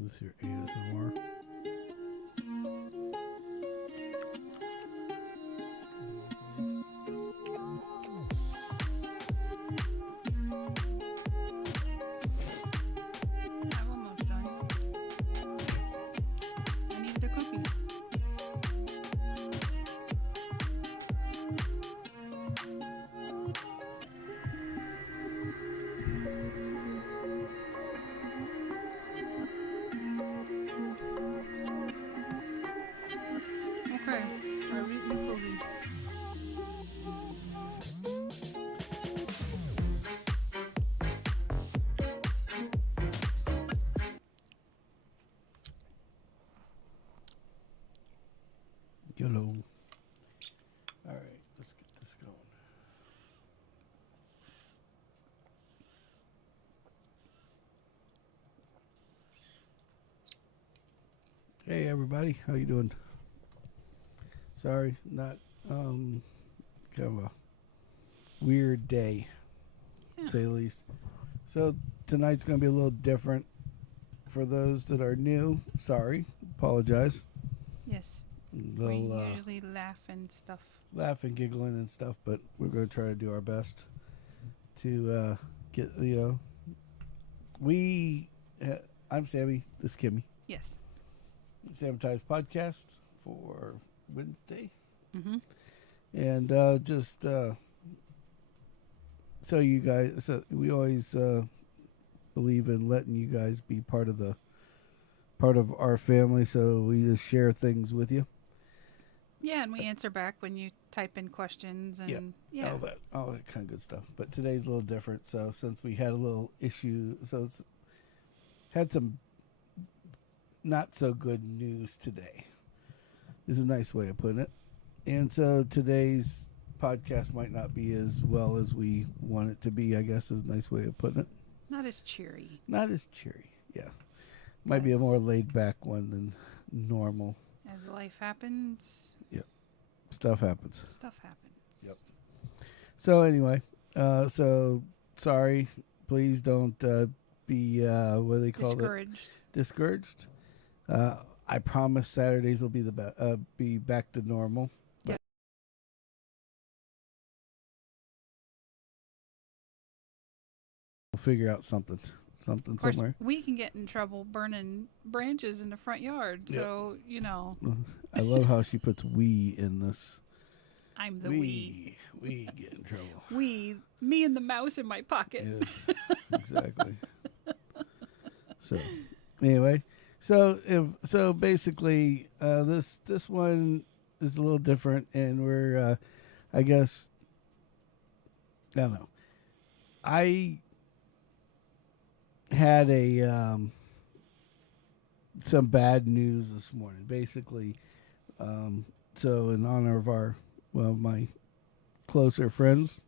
This is your ASMR. I'm almost done. I needed a cookie. Okay, I've eaten the cookie. Hello. All right, let's get this going. Hey everybody, how you doing? Sorry, not kind of a weird day, to say the least. So tonight's going to be a little different for those that are new. Sorry, apologize. Yes, Little, we usually laugh and stuff. laugh and giggling and stuff, but we're going to try to do our best to get, I'm Sammy, this is Kimmy. Yes. Sammitized podcast for Wednesday. Mm-hmm. And just so you guys, so we always believe in letting you guys be part of our family, so we just share things with you. Yeah, and we answer back when you type in questions and yeah. all that kind of good stuff. But today's a little different. So since we had a little issue, had some not so good news today. Is a nice way of putting it. And so today's podcast might not be as well as we want it to be, I guess is a nice way of putting it. Not as cheery. Not as cheery, yeah. Might be a more laid back one than normal. As life happens. Yep. Stuff happens. Stuff happens. Yep. So anyway, so sorry. Please don't be what do they call Discouraged. it? Discouraged. I promise Saturdays will be be back to normal. Yeah. We'll figure out something Of course, somewhere. we can get in trouble burning branches in the front yard. Yep. So, I love how she puts "we" in this. I'm the we. We get in trouble. Me and the mouse in my pocket. Yes, exactly. So, anyway, so basically, this one is a little different, and we're, I guess, I don't know. I had some bad news this morning. Basically, so in honor of my closer friends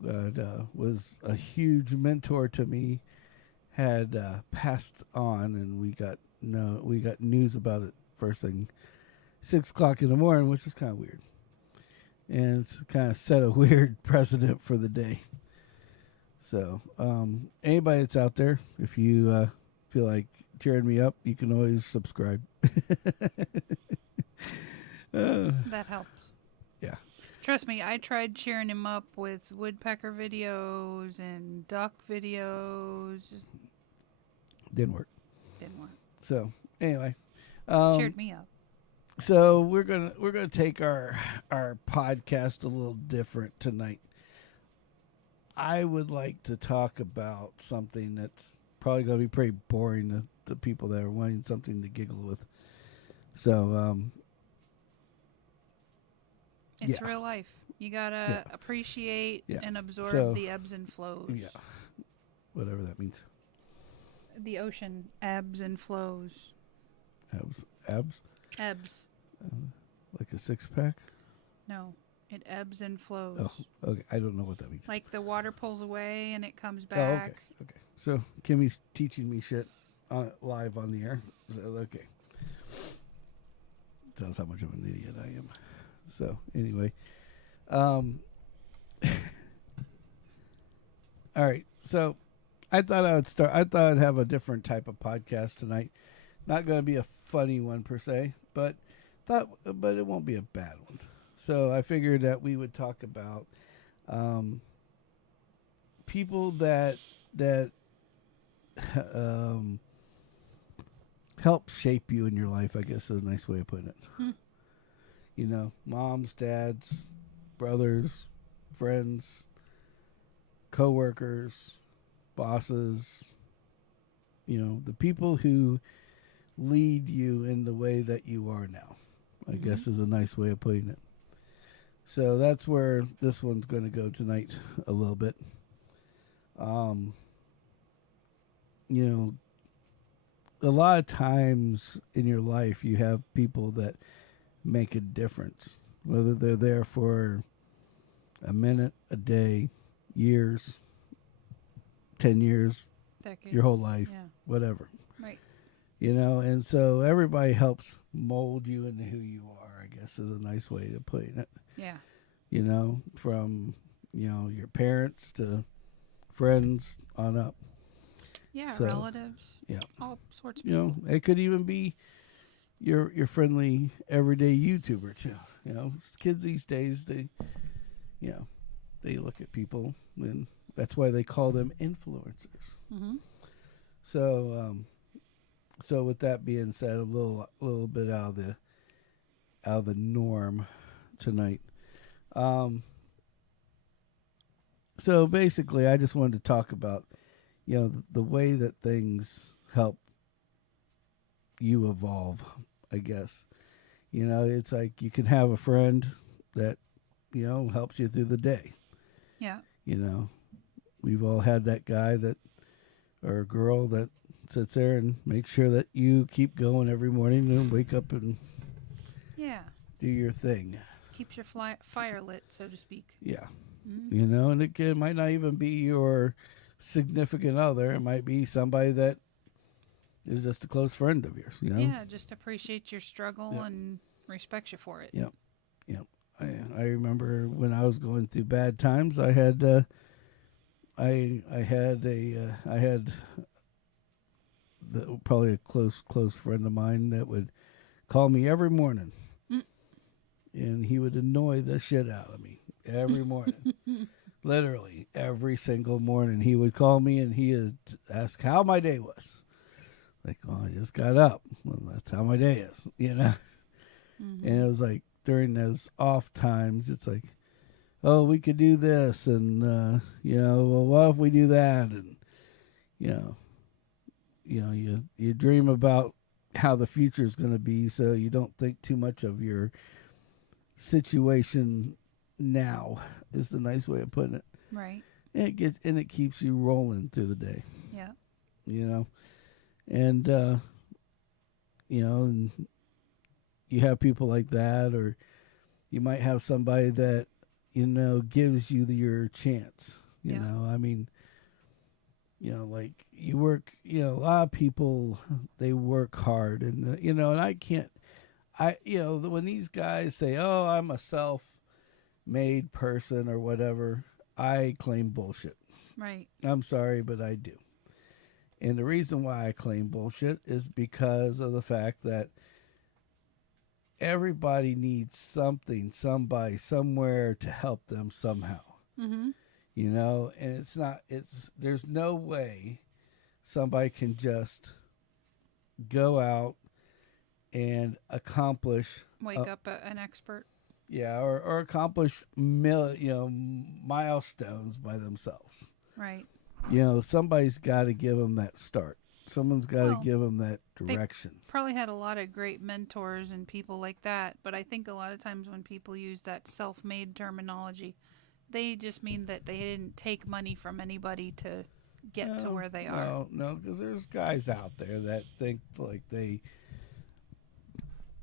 that was a huge mentor to me, had passed on, and we got news about it first thing 6 o'clock in the morning, which is kind of weird, and it's kind of set a weird precedent for the day. So anybody that's out there, if you feel like cheering me up, you can always subscribe. That helps. Yeah. Trust me, I tried cheering him up with woodpecker videos and duck videos. Didn't work. Didn't work. So anyway, Cheered me up. So we're gonna take our podcast a little different tonight. I would like to talk about something that's probably gonna be pretty boring to the people that are wanting something to giggle with. So It's yeah, real life. You yeah, gotta appreciate yeah. and absorb So the ebbs and flows. yeah, whatever that means. The ocean ebbs and flows. Abs, Ebbs. uh, like a six pack. No, it ebbs and flows. Oh, okay. I don't know what that means. Like the water pulls away and it comes Oh, okay, back. okay. So Kimmy's teaching me shit live on the air. So, okay, tells how much of an idiot I am. So anyway, um, all right. So I thought I would start. I thought I'd have a different type of podcast tonight. Not going to be a funny one per se, but it won't be a bad one. So I figured that we would talk about people that um, help shape you in your life. I guess is a nice way of putting it. Hmm. You know, moms, dads, brothers, friends, coworkers, bosses. You know, the people who lead you in the way that you are now. I guess is a nice way of putting it. So that's where this one's going to go tonight a little bit. You know, a lot of times in your life you have people that make a difference, whether they're there for a minute, a day, years, 10 years, Decades. your whole life, Yeah. whatever. Right. You know, and so everybody helps mold you into who you are, I guess is a nice way to put it. Yeah. You know, from, your parents to friends on up. Yeah. So, relatives. yeah. All sorts of You people. know, it could even be your friendly everyday YouTuber too. You know, kids these days they look at people and that's why they call them influencers. Mm-hmm. So so with that being said, a little bit out of the norm tonight. So basically, I just wanted to talk about the way that things help you evolve. I guess it's like you can have a friend that helps you through the day. Yeah. We've all had that guy that or a girl that sits there and makes sure that you keep going every morning and wake up and Yeah. do your thing. Keeps your fire lit, so to speak. Yeah. Mm-hmm. And it might not even be your significant other. It might be somebody that is just a close friend of yours, Yeah, just appreciates your struggle Yep. and respects you for it. Yep. I remember when I was going through bad times, I had I had probably a close friend of mine that would call me every morning, and he would annoy the shit out of me every morning. Literally every single morning, he would call me and he would ask how my day was. Like, well, I just got up. Well, that's how my day is, Mm-hmm. And it was like during those off times, it's like, oh, we could do this, and well, what if we do that, and you dream about how the future is going to be, so you don't think too much of your situation now. Is the nice way of putting it. Right. And it keeps you rolling through the day. Yeah. And and you have people like that, or you might have somebody that gives you your chance. Yeah. I mean, like you work. A lot of people, they work hard, and and I can't. When these guys say, "Oh, I'm a self-made person" or whatever, I claim bullshit. Right. I'm sorry, but I do. And the reason why I claim bullshit is because of the fact that everybody needs something, somebody, somewhere to help them somehow. Mm-hmm. And there's no way somebody can just go out and accomplish Wake up an expert. yeah, or accomplish milestones by themselves. Right. Somebody's got to give them that start. Someone's got to Well, give them that direction. Probably had a lot of great mentors and people like that, but I think a lot of times when people use that self-made terminology, they just mean that they didn't take money from anybody to get to where they are. No, because there's guys out there that think like they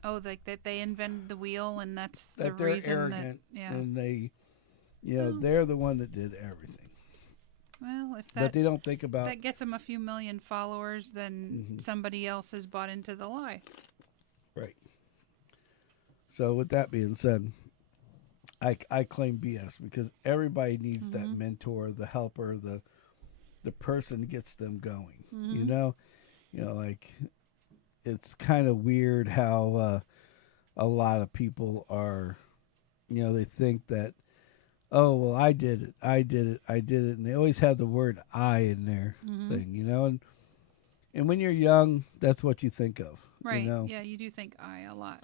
Oh, like that they invented the wheel and that's the that they're reason arrogant that yeah. and they, Well, they're the one that did everything. Well, if But they don't think about that gets them a few million followers, then somebody else has bought into the lie. right. So with that being said, I claim BS because everybody needs that mentor, the helper, the person gets them going. Like it's kind of weird how a lot of people are, they think that, oh well, I did it, and they always have the word "I" in their thing, and when you're young, that's what you think of, Right? Yeah, you do think "I" a lot.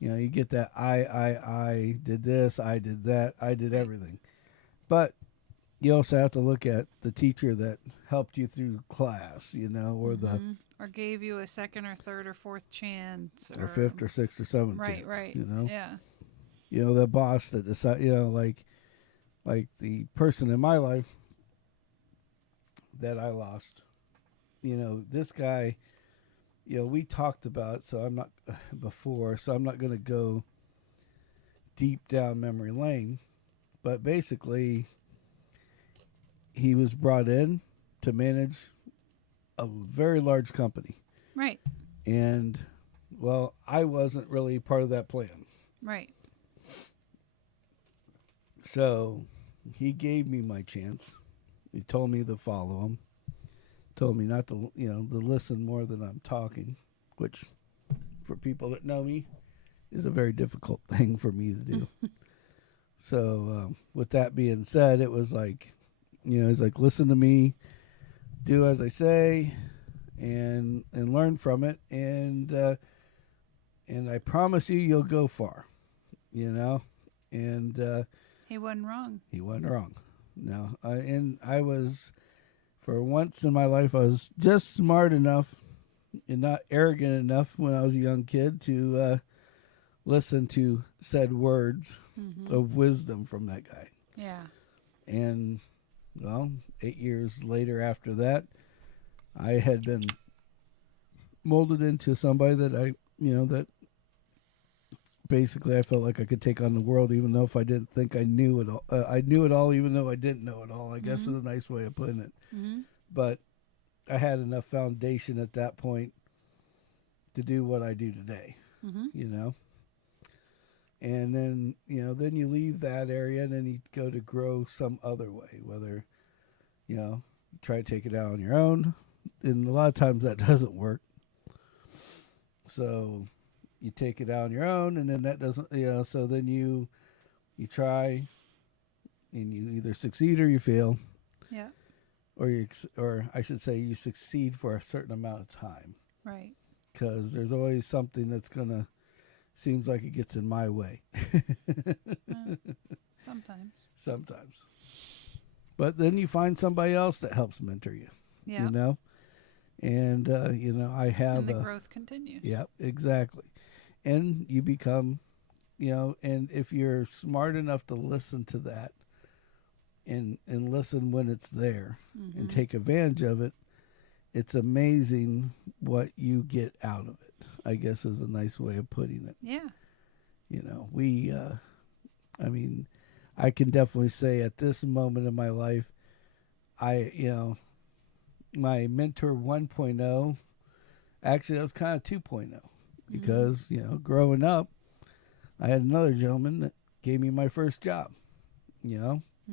You get that I did this, I did that, I did everything, but you also have to look at the teacher that helped you through class, or the or gave you a second or third or fourth chance or fifth or sixth or seventh right, chance, right, yeah, the boss that decide, like the person in my life that I lost, this guy, we talked about it, so I'm not so I'm not going to go deep down memory lane, but basically he was brought in to manage a very large company. right, And well, I wasn't really part of that plan. right. So he gave me my chance. He told me to follow him. Told me not to, to listen more than I'm talking, which for people that know me is a very difficult thing for me to do. So with that being said, it was like, he's like, listen to me, do as I say, and learn from it, and I promise you'll go far, and He wasn't wrong. He wasn't wrong. No, I was, for once in my life, I was just smart enough and not arrogant enough when I was a young kid to listen to said words of wisdom from that guy. Yeah. And, well, 8 years later after that, I had been molded into somebody that that basically I felt like I could take on the world, even though if I didn't think I knew it all. I knew it all, even though I didn't know it all, I guess is a nice way of putting it. But I had enough foundation at that point to do what I do today, And then, then you leave that area and then you go to grow some other way, whether, you try to take it out on your own. And a lot of times that doesn't work. So you take it out on your own, and then that doesn't, so then you try and you either succeed or you fail. Yeah. Or I should say you succeed for a certain amount of time. Right. Because there's always something that's going to, seems like it gets in my way. Sometimes. But then you find somebody else that helps mentor you. Yeah. And, I have... And the growth continues. Yep, exactly. And you become, and if you're smart enough to listen to that and listen when it's there and take advantage of it, it's amazing what you get out of it, I guess is a nice way of putting it. Yeah. I can definitely say at this moment in my life, my mentor 1.0, actually that was kind of 2.0, because, growing up, I had another gentleman that gave me my first job,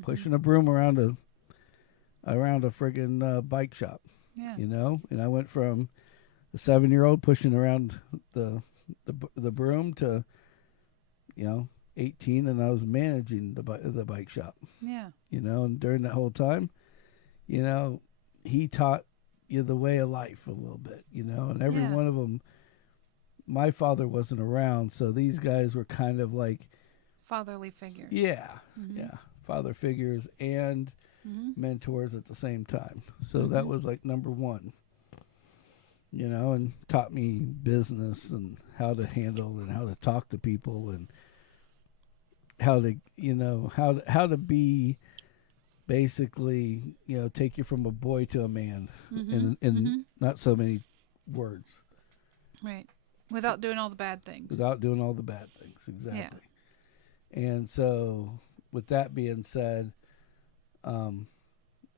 pushing a broom around a friggin' bike shop. Yeah. And I went from a 7-year-old pushing around the broom to, 18, and I was managing the bike shop. Yeah. And during that whole time, he taught you the way of life a little bit, and every one of them, my father wasn't around, so these guys were kind of like, Fatherly figures. yeah, Mm-hmm. yeah, father figures and Mm-hmm. mentors at the same time. So Mm-hmm. that was like number one, and taught me business and how to handle and how to talk to people and how to, how to be basically, take you from a boy to a man Mm-hmm. in Mm-hmm. not so many words. Right. Without doing all the bad things. Without doing all the bad things, exactly. And so, with that being said,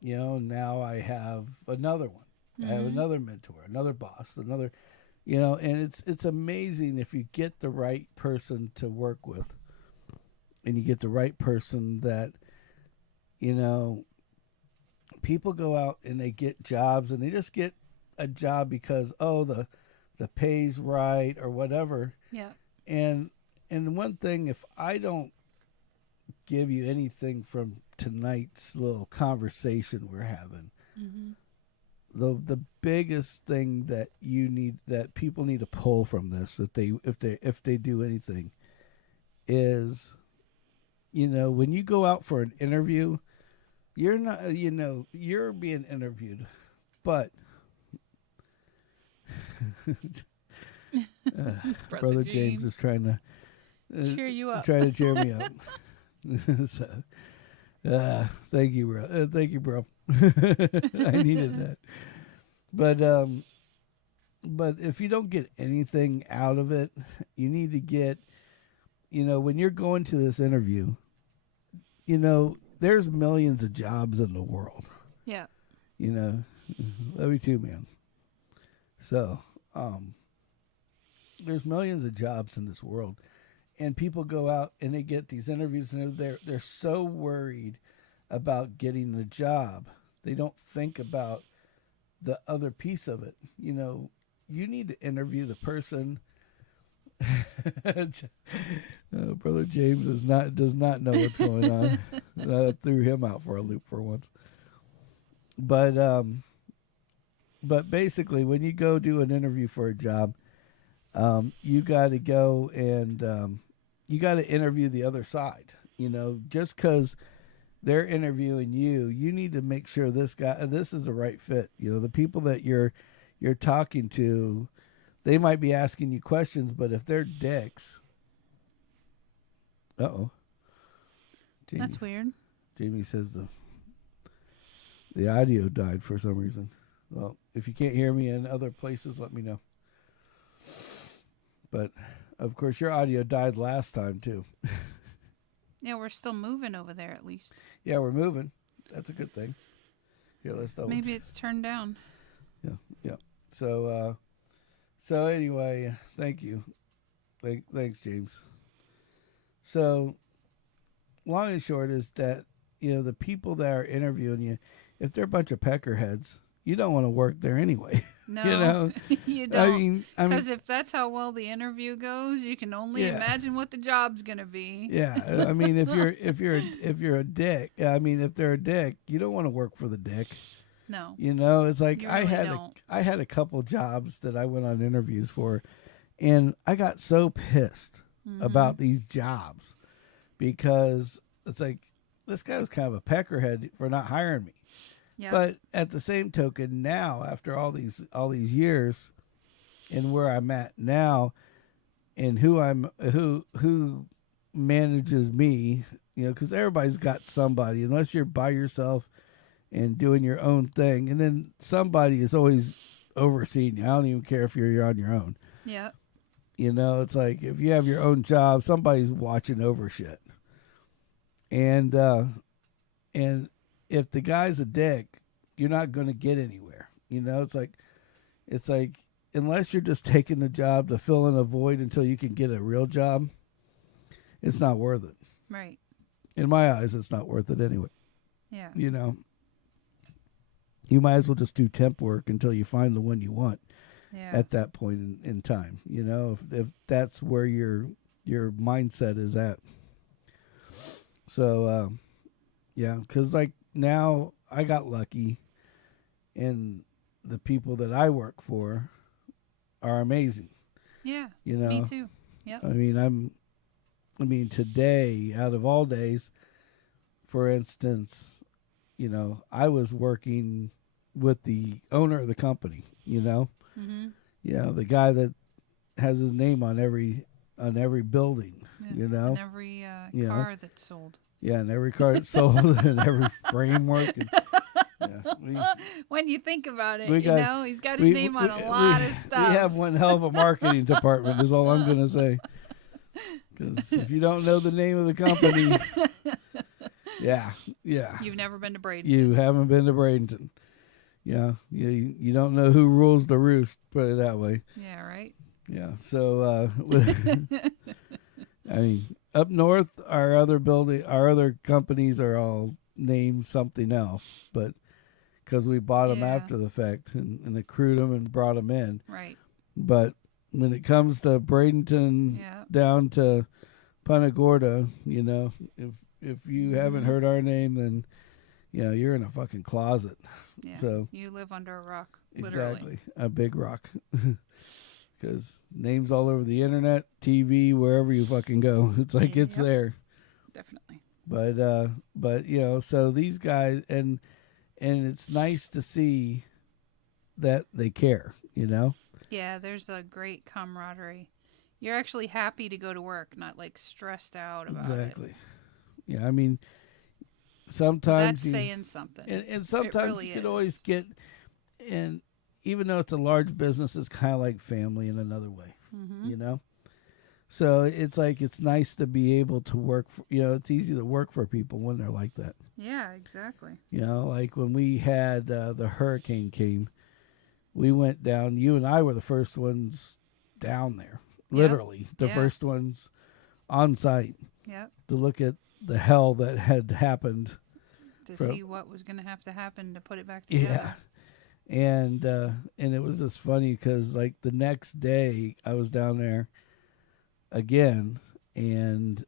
now I have another one. I have Mm-hmm. another mentor, another boss, another, and it's amazing if you get the right person to work with, and you get the right person that, you know, people go out and they get jobs and they just get a job because the pay's right or whatever. Yeah. And one thing, if I don't give you anything from tonight's little conversation we're having, Mm-hmm. the biggest thing that people need to pull from this, if they do anything, is, when you go out for an interview, you're not, you're being interviewed, but Brother James is trying to cheer you up. trying to cheer me up. So, thank you, bro. Thank you, bro. I needed that. But if you don't get anything out of it, you need to get, when you're going to this interview, there's millions of jobs in the world. Yeah. Love you too, man. So, there's millions of jobs in this world, and people go out and they get these interviews, and they're so worried about getting the job, they don't think about the other piece of it. You need to interview the person. Brother James does not know what's going on. I threw him out for a loop for once. But basically, when you go do an interview for a job, you got to go and you got to interview the other side. Just because they're interviewing you, you need to make sure this is the right fit. The people that you're talking to, they might be asking you questions, but if they're dicks, That's weird. Jamie says the audio died for some reason. Well, if you can't hear me in other places, let me know. But of course, your audio died last time too. Yeah, we're still moving over there at least. Yeah, we're moving. That's a good thing. Here, let's double. Maybe it's turned down. Yeah. So anyway, thank you. Thanks, James. So, long and short is that, the people that are interviewing you, if they're a bunch of peckerheads, you don't want to work there anyway. No, you don't. I mean, Because if that's how well the interview goes, you can only imagine what the job's gonna be. Yeah, I mean, if you're a dick, if they're a dick, you don't want to work for the dick. No. It's like You really I had a couple jobs that I went on interviews for, and I got so pissed about these jobs because it's like, this guy was kind of a peckerhead for not hiring me. Yeah. But at the same token, now after all these years, and where I'm at now, and who manages me, because everybody's got somebody, unless you're by yourself and doing your own thing, and then somebody is always overseeing you. I don't even care if you're on your own. Yeah. It's like if you have your own job, somebody's watching over shit. And if the guy's a dick, you're not going to get anywhere. It's like unless you're just taking the job to fill in a void until you can get a real job, it's not worth it. Right. In my eyes, it's not worth it anyway. Yeah. You might as well just do temp work until you find the one you want. Yeah. At that point in time, if that's where your mindset is at. So, because like now I got lucky, and the people that I work for are amazing. Yeah. You know, Me too. Yep. I mean, today, out of all days, for instance, I was working with the owner of the company. Mhm. The guy that has his name on every building. Yeah. And every You know, car that's sold. yeah, and every car that's sold, and every framework. And, yeah, When you think about it, we got he's got his name on a lot of stuff. we have one hell of a marketing department. Is all I'm gonna say. Because if you don't know the name of the company, yeah. You've never been to Bradenton. You haven't been to Bradenton. Yeah, you don't know who rules the roost. Put it that way. Yeah, right. Yeah. So, I mean, up north, our other companies are all named something else, but because we bought them after the fact and accrued them and brought them in. Right. But when it comes to Bradenton down to Punta Gorda, if you haven't heard our name, then you're in a fucking closet. Yeah. So you live under a rock. Literally. Exactly, a big rock. Because names all over the internet, TV, wherever you fucking go, it's like it's there. Definitely. But so these guys, and it's nice to see that they care. Yeah, there's a great camaraderie. You're actually happy to go to work, not like stressed out about it. Exactly. Yeah, I mean, sometimes that's saying something. And sometimes really you could always get, and even though it's a large business, it's kind of like family in another way. Mm-hmm. So it's like it's nice to be able to work for, it's easy to work for people when they're like that. Yeah, exactly. Like when we had the hurricane came, we went down. You and I were the first ones down there, literally the first ones on site. Yep. To look at the hell that had happened. To see what was going to have to happen to put it back together. Yeah. And it was just funny because like the next day I was down there again, and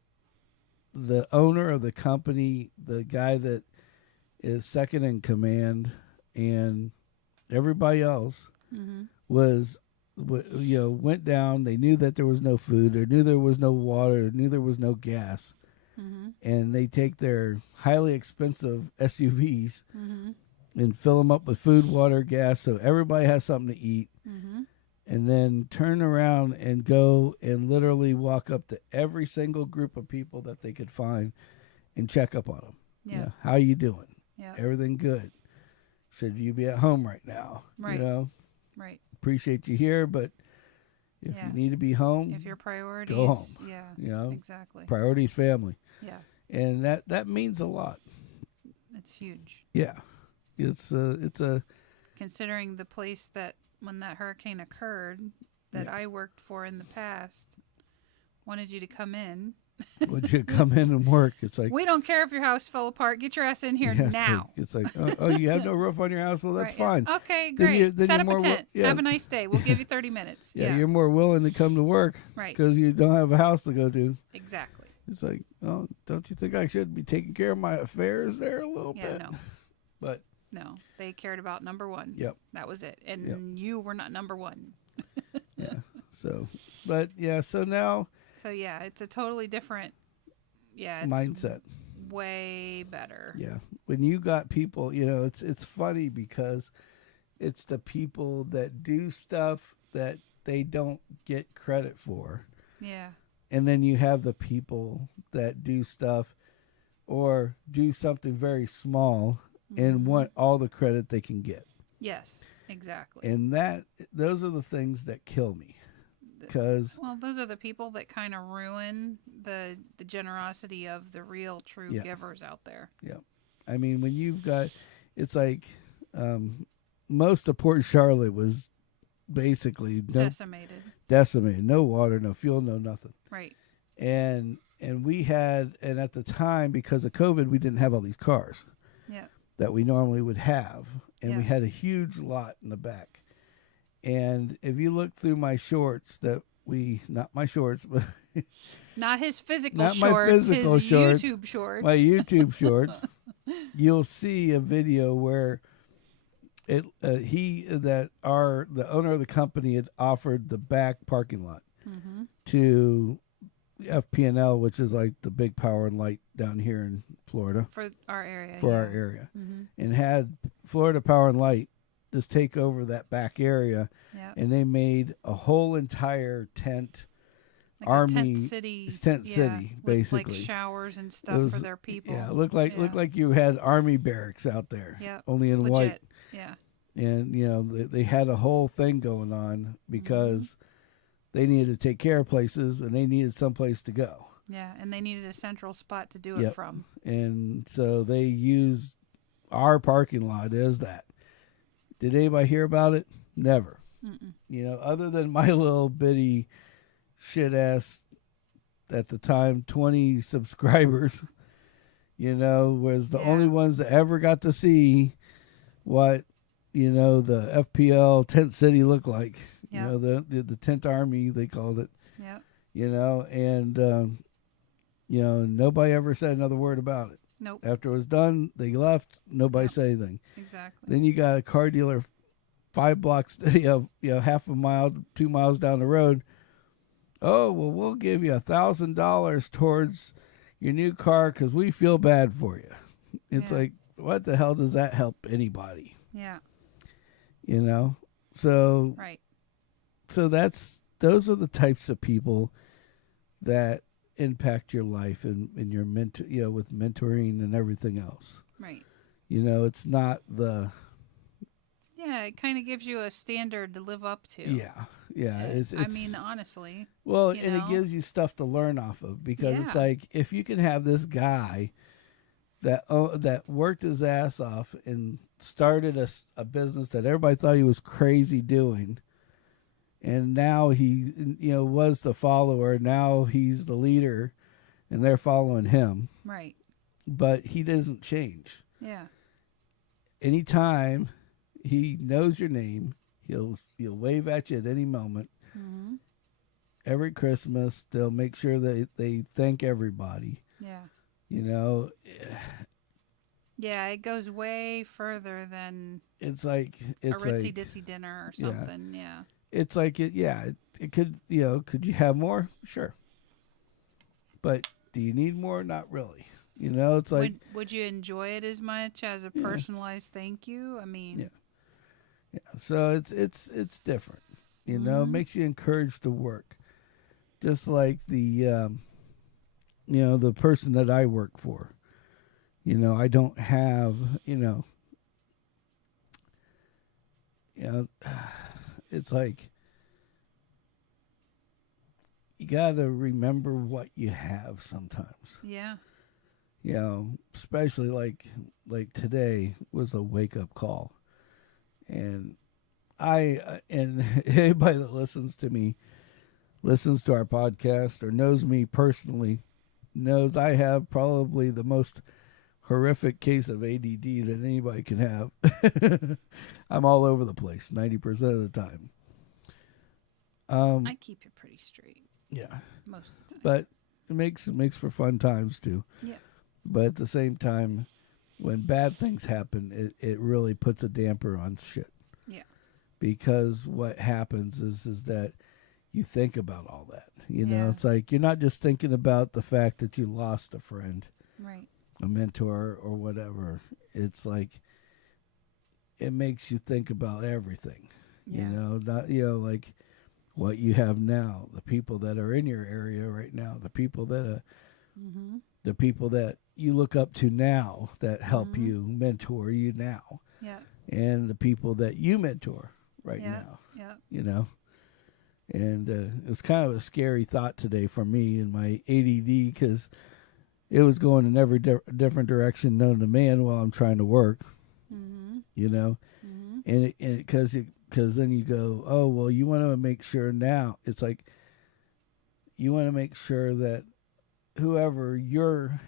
the owner of the company, the guy that is second in command, and everybody else went down. They knew that there was no food, or knew there was no water, or knew there was no gas, and they take their highly expensive SUVs and fill them up with food, water, gas, so everybody has something to eat. And then turn around and go and literally walk up to every single group of people that they could find and check up on them. Yeah. How you doing? Yeah. Everything good? Should you be at home right now? Right. Right. Appreciate you here, but if you need to be home, if your priorities, go home. Yeah. Exactly. Priorities, family. Yeah. And that means a lot. It's huge. Yeah. It's a considering the place that when that hurricane occurred that I worked for in the past wanted you to come in. Would you come in and work? It's like, we don't care if your house fell apart. Get your ass in here now. It's like oh, you have no roof on your house? Well, that's fine. Yeah. Okay, great. Then set up a tent. Have a nice day. We'll give you 30 minutes. Yeah, you're more willing to come to work. Right. Because you don't have a house to go to. Exactly. It's like, oh, don't you think I should be taking care of my affairs there a little bit? No. But no, they cared about number one. Yep. That was it. And you were not number one. Yeah. So, but yeah, so now. So yeah, it's a totally different. Yeah. It's mindset. Way better. Yeah. When you got people, it's funny because it's the people that do stuff that they don't get credit for. Yeah. And then you have the people that do stuff or do something very small and want all the credit they can get. Yes, exactly. And those are the things that kill me. Because those are the people that kind of ruin the generosity of the real, true givers out there. Yeah. I mean, when you've got, it's like most of Port Charlotte was basically decimated. No water, no fuel, no nothing. Right. And we had, and at the time, because of COVID, we didn't have all these cars that we normally would have. And we had a huge lot in the back. And if you look through my shorts not my shorts, but not his physical not shorts, my physical his shorts, YouTube shorts. My YouTube shorts, you'll see a video where the owner of the company had offered the back parking lot. Mm-hmm. to FPNL, which is like the big power and light down here in Florida For our area. for yeah. our area, Mm-hmm. and had Florida Power and Light just take over that back area, Yeah. and they made a whole entire tent Like army a tent city. tent yeah, city with basically. like showers and It stuff was, for their people. yeah, it looked like you had army barracks out there, Yeah. only in Legit. white. Yeah. And they had a whole thing going on because they needed to take care of places and they needed some place to go. Yeah, and they needed a central spot to do Yep. it from. And so they used our parking lot as that. Did anybody hear about it? Never. Mm-mm. Other than my little bitty shit ass at the time 20 subscribers, was the only ones that ever got to see what the FPL tent city looked like. Yeah. The tent army, they called it. Yeah. And nobody ever said another word about it. Nope. After it was done, they left. Nobody said anything. Exactly. Then you got a car dealer 5 blocks, half a mile, 2 miles down the road. Oh, well, we'll give you $1,000 towards your new car because we feel bad for you. It's like, what the hell does that help anybody? Yeah. So Right. So those are the types of people that impact your life and your with mentoring and everything else. Right. It's not the. Yeah, it kind of gives you a standard to live up to. Yeah. It's I mean, honestly. Well, and it gives you stuff to learn off of because it's like if you can have this guy that worked his ass off and started a business that everybody thought he was crazy doing, and now he was the follower, now he's the leader, and they're following him. Right. But he doesn't change. Yeah. Anytime he knows your name, he'll wave at you at any moment. Mm-hmm. Every Christmas, they'll make sure that they thank everybody. Yeah. Yeah, it goes way further than it's like a ritzy ditzy dinner or something. Yeah. It's like it could could you have more? Sure. But do you need more? Not really. It's like would you enjoy it as much as a personalized thank you? I mean, yeah. So it's different. It makes you encouraged to work. Just like the the person that I work for. I don't have it's like you got to remember what you have sometimes. Yeah. Especially like today was a wake up call. And and anybody that listens to our podcast or knows me personally knows I have probably the most horrific case of ADD that anybody can have. I'm all over the place 90% of the time. I keep it pretty straight. Yeah. Most of the time. But it makes for fun times too. Yeah. But at the same time, when bad things happen, it really puts a damper on shit. Yeah. Because what happens is that you think about all that. Yeah. It's like you're not just thinking about the fact that you lost a friend. Right. A mentor or whatever. It's like it makes you think about everything. Yeah. Not like what you have now, the people that are in your area right now, the people that the people that you look up to now that help you mentor you now. Yeah. And the people that you mentor right now. Yeah. And it was kind of a scary thought today for me and my ADD because it was going in every different direction known to man while I'm trying to work. And because then you go, oh well, you want to make sure now. It's like you want to make sure that whoever you're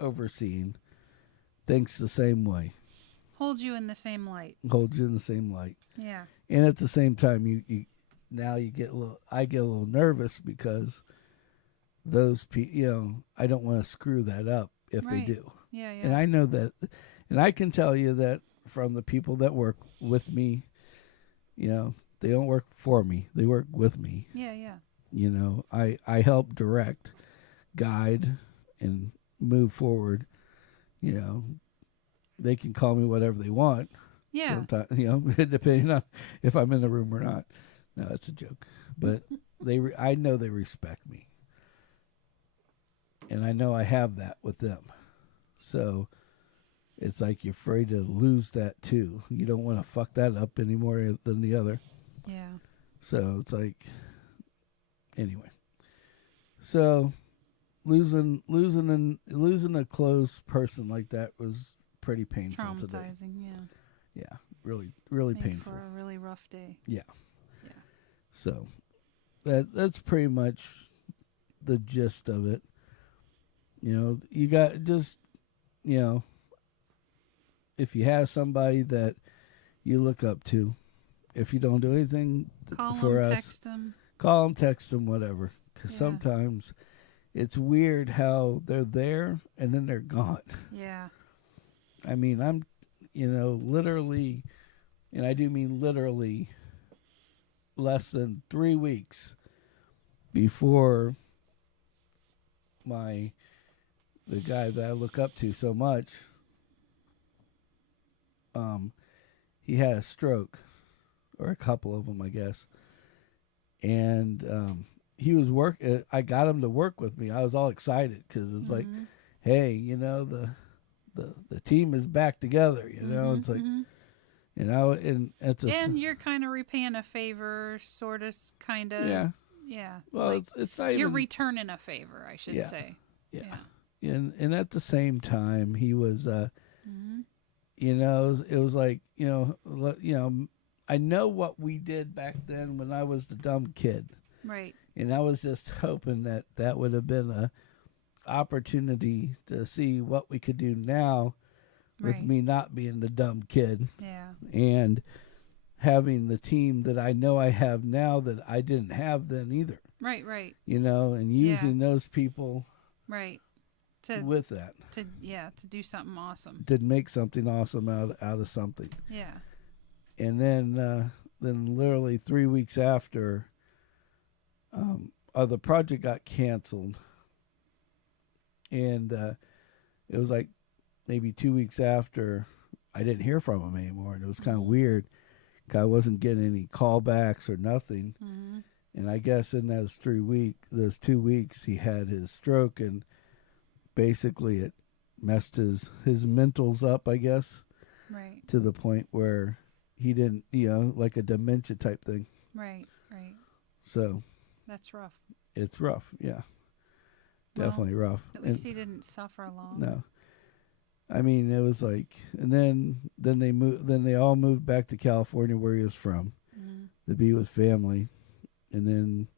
overseeing thinks the same way. Holds you in the same light. Holds you in the same light. Yeah. And at the same time, I get a little nervous because those people, I don't want to screw that up if they do. Yeah. And I know that, and I can tell you that from the people that work with me, They don't work for me. They work with me. Yeah, yeah. You know, I help direct, guide, and move forward. You know, they can call me whatever they want. Yeah. Sometimes, you know, depending on if I'm in the room or not. No, that's a joke. But I know they respect me, and I know I have that with them. So it's like you're afraid to lose that too. You don't want to fuck that up any more than the other. Yeah. So it's like, anyway. So losing a close person like that was pretty painful today. Traumatizing, yeah. Yeah, really Made painful. for a really rough day. Yeah. Yeah. So that's pretty much the gist of it. You know, you got just, you know, if you have somebody that you look up to, if you don't do anything Call for them, us, text them. call them, text them, whatever. Because Yeah. sometimes it's weird how they're there and then they're gone. Yeah. I mean, I'm, you know, literally, and I do mean literally, less than 3 weeks before the guy that I look up to so much, he had a stroke, or a couple of them, I guess, and he was I got him to work with me. I was all excited because it's like, hey, you know, the team is back together. You know, it's like, you know, and it's and you're kind of repaying a favor, sort of, kind of. Yeah. Yeah. Well, like it's not even. You're returning a favor, I should say. Yeah. And at the same time, he was, Mm-hmm. you know, it was like, you know, I know what we did back then when I was the dumb kid. Right. And I was just hoping that would have been a opportunity to see what we could do now with me not being the dumb kid. Yeah. And having the team that I know I have now that I didn't have then either. Right, right. You know, and using those people right with that. To do something awesome. To make something awesome out of something. Yeah. And then literally 3 weeks after, the project got canceled. And it was like maybe 2 weeks after, I didn't hear from him anymore. And it was kind of weird. 'Cause I wasn't getting any callbacks or nothing. Mm-hmm. And I guess in those 2 weeks, he had his stroke, and basically it messed his mentals up, I guess. Right. To the point where he didn't, you know, like a dementia type thing. Right, right. So. That's rough. It's rough, yeah. Definitely rough. At least he didn't suffer long. No. I mean, it was like, and then they all moved back to California where he was from to be with family. And then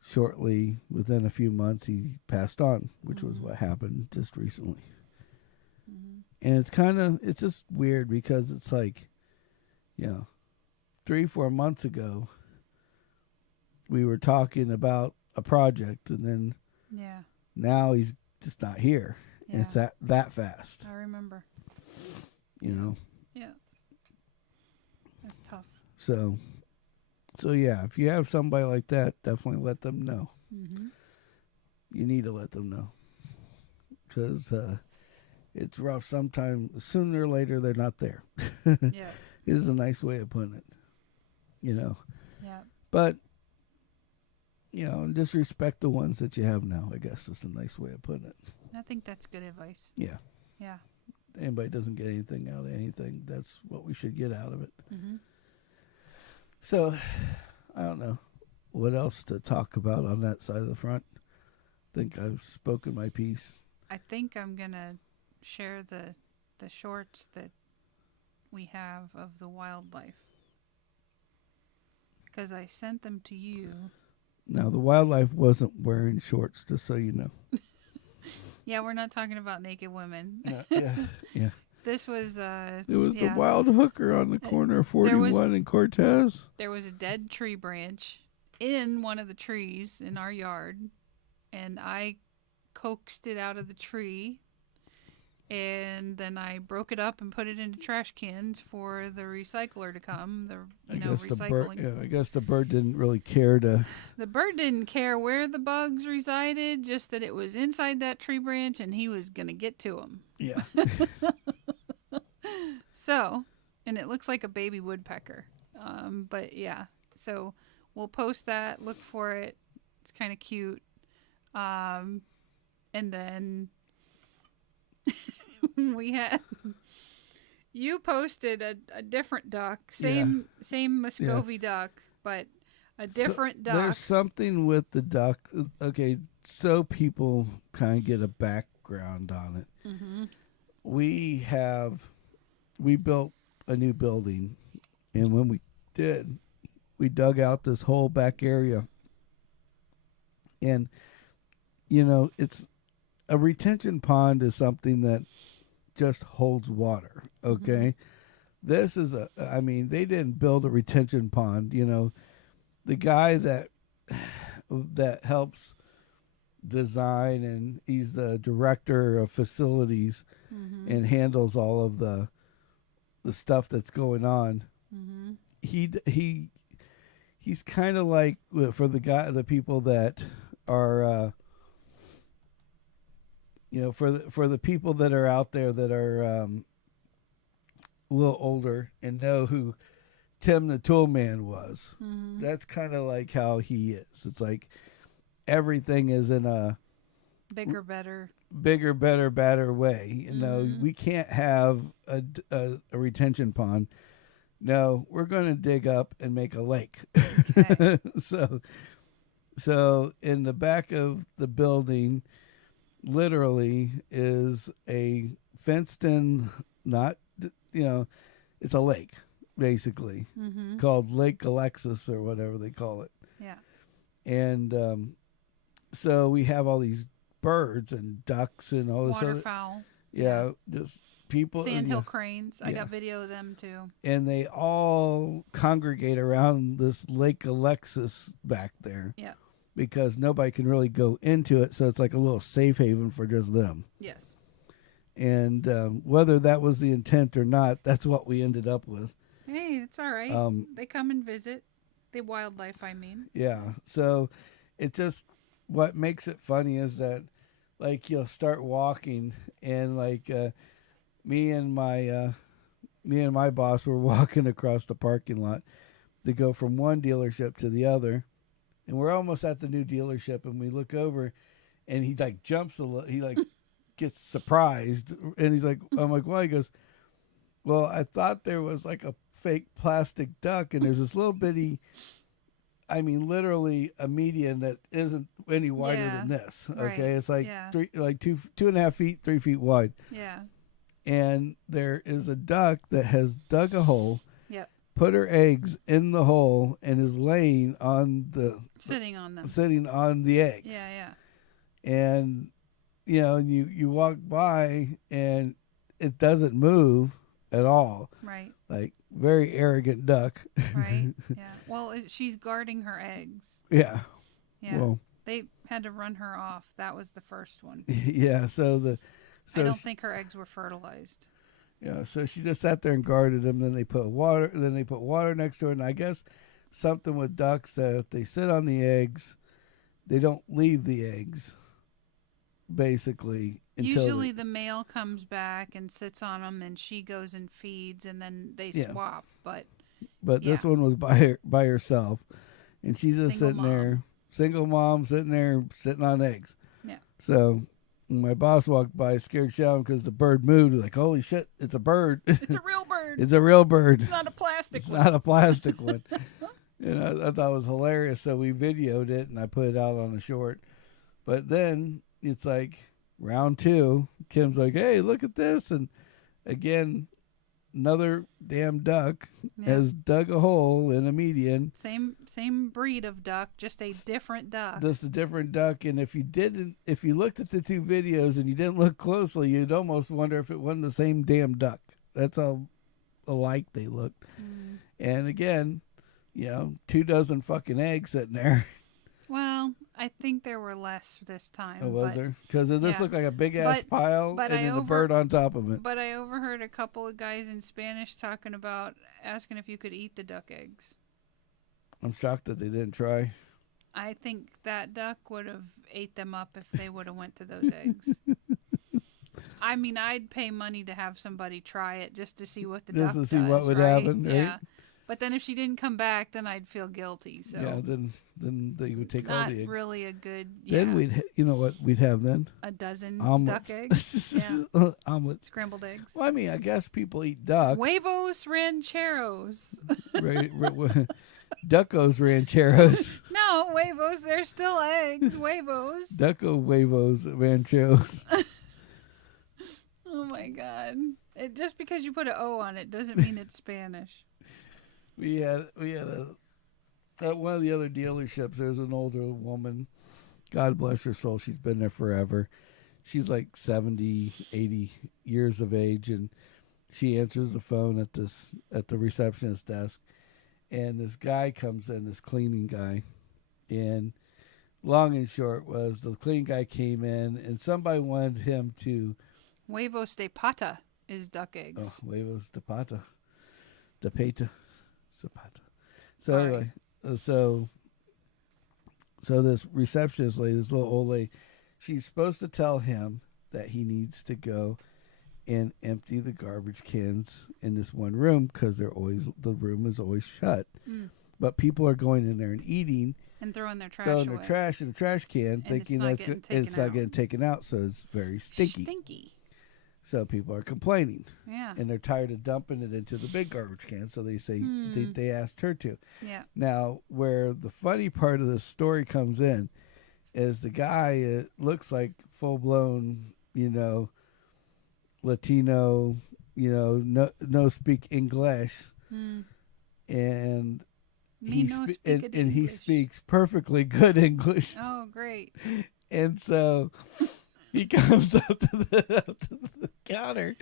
shortly, within a few months, he passed on, which was what happened just recently. And it's just weird because it's like, you know, 3-4 months ago, we were talking about a project, and then now he's just not here. Yeah. And it's that fast. I remember. You know? Yeah. That's tough. So yeah, if you have somebody like that, definitely let them know. Mm-hmm. You need to let them know. Because it's rough sometimes. Sooner or later, they're not there. Yeah. Is a nice way of putting it. You know? Yeah. But, you know, just respect the ones that you have now, I guess is a nice way of putting it. I think that's good advice. Yeah. Yeah. Anybody doesn't get anything out of anything, that's what we should get out of it. Mm-hmm. So, I don't know what else to talk about on that side of the front. I think I've spoken my piece. I think I'm going to share the shorts that we have of the wildlife. Because I sent them to you. Now, the wildlife wasn't wearing shorts, just so you know. Yeah, we're not talking about naked women. Yeah. This was it was the wild hooker on the corner of 41 and Cortez. There was a dead tree branch in one of the trees in our yard, and I coaxed it out of the tree and then I broke it up and put it into trash cans for the recycler to come. I guess Recycling. I guess the bird didn't really care to. The bird didn't care where the bugs resided, just that it was inside that tree branch and he was gonna get to them. Yeah. So, and it looks like a baby woodpecker. But yeah, so we'll post that. Look for it. It's kind of cute. And then we had you posted a different duck, same Muscovy duck, but a different duck. There's something with the duck. Okay, so people kind of get a background on it. Mm-hmm. We built a new building, and when we did, we dug out this whole back area, and it's a retention pond is something that just holds water. Okay, this is they didn't build a retention pond. The guy that helps design, and he's the director of facilities and handles all of the stuff that's going on. He's kind of like, for the people that are for the people that are out there that are a little older and know who Tim the Toolman was. That's kind of like how he is. It's like everything is in a bigger, better, badder way. We can't have a retention pond. No, we're going to dig up and make a lake. Okay. So in the back of the building, literally is a fenced in, it's a lake, basically, called Lake Alexis or whatever they call it. Yeah. And so we have all these birds and ducks and all this waterfowl. Yeah, just people. Sandhill cranes. I got video of them too. And they all congregate around this Lake Alexis back there. Yeah. Because nobody can really go into it, so it's like a little safe haven for just them. Yes. And whether that was the intent or not, that's what we ended up with. Hey, it's all right. They come and visit. The wildlife, I mean. Yeah. So it just, what makes it funny is that, like, you'll start walking, and like me and my boss were walking across the parking lot to go from one dealership to the other. And we're almost at the new dealership, and we look over, and he like jumps a little. He like gets surprised, and he's like, "I'm like, why?" He goes, "Well, I thought there was like a fake plastic duck, and there's this little bitty, literally a median that isn't any wider than this. Okay, right. It's like 2.5 feet, 3 feet wide. Yeah, and there is a duck that has dug a hole." Yep. Put her eggs in the hole and is laying on sitting on the eggs. Yeah. And you walk by and it doesn't move at all. Right. Like, very arrogant duck. Right. Yeah. Well, she's guarding her eggs. Yeah. Yeah. Well, they had to run her off. That was the first one. Yeah. So I don't think her eggs were fertilized. Yeah, so she just sat there and guarded them. Then they put water. Next to her, and I guess something with ducks that if they sit on the eggs, they don't leave the eggs. Basically, usually the male comes back and sits on them, and she goes and feeds, and then they swap. But this one was by herself, and she's just sitting there, single mom, sitting on eggs. Yeah. So. My boss walked by, scared shouting because the bird moved. Like, holy shit, it's a bird. It's a real bird. It's a real bird. It's not a plastic one. It's not a plastic one. And I thought it was hilarious, so we videoed it, and I put it out on a short. But then it's like round 2. Kim's like, hey, look at this. And again, another damn duck has dug a hole in a median. Same breed of duck, just a different duck. Just a different duck. And if you looked at the 2 videos and you didn't look closely, you'd almost wonder if it wasn't the same damn duck. That's how alike they looked. And again, 2 dozen fucking eggs sitting there. Well, I think there were less this time. Oh, was but, there? Because this yeah. looked like a big ass pile but and then a bird on top of it. But I overheard a couple of guys in Spanish talking about asking if you could eat the duck eggs. I'm shocked that they didn't try. I think that duck would have ate them up if they would have went to those eggs. I mean, I'd pay money to have somebody try it just to see what the duck does. Just to see what would happen, right? Yeah. But then if she didn't come back, then I'd feel guilty. So yeah, then they would take all the eggs. Not really a good. Then we'd, you know what we'd have then? A dozen omelets. Duck eggs. Yeah. Omelets. Scrambled eggs. Well, I mean, I guess people eat duck. Huevos rancheros. Duckos rancheros. No, huevos. They're still eggs. Huevos. Ducko huevos rancheros. Oh my God! Just because you put an O on it doesn't mean it's Spanish. We had at one of the other dealerships. There's an older woman. God bless her soul. She's been there forever. She's like 70, 80 years of age, and she answers the phone at the receptionist desk, and this guy comes in, this cleaning guy, and long and short was the cleaning guy came in, and somebody wanted him to. Huevos de pata is duck eggs. Oh, huevos de pata. De pata. Zapata. So Sorry. anyway, so this receptionist lady, this little old lady, she's supposed to tell him that he needs to go and empty the garbage cans in this one room because the room is always shut. Mm. But people are going in there and eating and throwing their trash throwing away. their trash in the trash can, thinking it's not getting taken out, so it's very stinky. So people are complaining. Yeah. And they're tired of dumping it into the big garbage can, so they say they asked her to. Yeah. Now, where the funny part of the story comes in is the guy looks like full-blown, Latino, no speak English. Mm. And he he speaks perfectly good English. Oh, great. And so he comes up to the counter,